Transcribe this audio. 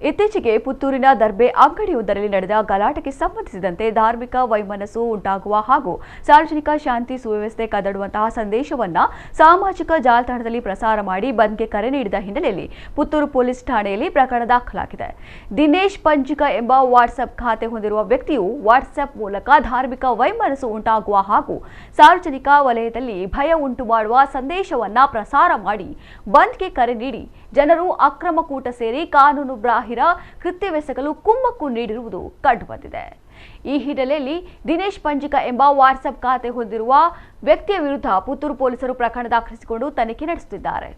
ಇತ್ತೀಚೆಗೆ ಪುತ್ತೂರಿನ ದರ್ಬೆ ಅಂಗಡಿಯೊಂದರಲ್ಲಿ ನಡೆದ ಗಲಾಟೆಗೆ ಸಂಬಂಧಿಸಿದಂತೆ ಧಾರ್ಮಿಕ ವೈಮನಸ್ಸು ಉಂಟಾಗುವ ಹಾಗೂ ಸಾರ್ವಜನಿಕ ಶಾಂತಿ ಸುವ್ಯವಸ್ಥೆ ಕದಡುವಂತಹ ಸಂದೇಶವನ್ನ ಸಾಮಾಜಿಕ ಜಾಲತಾಣದಲ್ಲಿ ಪ್ರಸಾರ ಮಾಡಿ ಬಂದ್ಗೆ ಕರೆ ನೀಡಿದ ಹಿನ್ನೆಲೆಯಲ್ಲಿ ಪುತ್ತೂರು ಪೊಲೀಸ್ ಠಾಣೆಯಲ್ಲಿ ಪ್ರಕರಣ ದಾಖಲಾಗಿದೆ. ದಿನೇಶ್ ಪಂಜಿಕ ಎಂಬ ವಾಟ್ಸ್ಆಪ್ ಖಾತೆ ಹೊಂದಿರುವ ವ್ಯಕ್ತಿಯು ವಾಟ್ಸ್ಆಪ್ ಮೂಲಕ ಧಾರ್ಮಿಕ ವೈಮನಸ್ಸು ಉಂಟಾಗುವ ಹಾಗೂ ಸಾರ್ವಜನಿಕ ವಲಯದಲ್ಲಿ ಭಯ ಉಂಟು ಮಾಡುವ ಸಂದೇಶವನ್ನ ಪ್ರಸಾರ ಮಾಡಿ ಬಂದ್ಗೆ ಕರೆ ನೀಡಿ ಜನರು ಅಕ್ರಮ ಕೂಟ ಸೇರಿ ಕಾನೂನು ಬಾಹಿರ ಕೃತ್ಯವೆಸಗಲು ಕುಮ್ಮಕ್ಕು ನೀಡಿರುವುದು ಕಂಡುಬಂದಿದೆ. ಈ ಹಿನ್ನೆಲೆಯಲ್ಲಿ ದಿನೇಶ್ ಪಂಜಿಕ ಎಂಬ ವಾಟ್ಸ್ಆಪ್ ಖಾತೆ ಹೊಂದಿರುವ ವ್ಯಕ್ತಿಯ ವಿರುದ್ಧ ಪುತ್ತೂರು ಪೊಲೀಸರು ಪ್ರಕರಣ ದಾಖಲಿಸಿಕೊಂಡು ತನಿಖೆ ನಡೆಸುತ್ತಿದ್ದಾರೆ.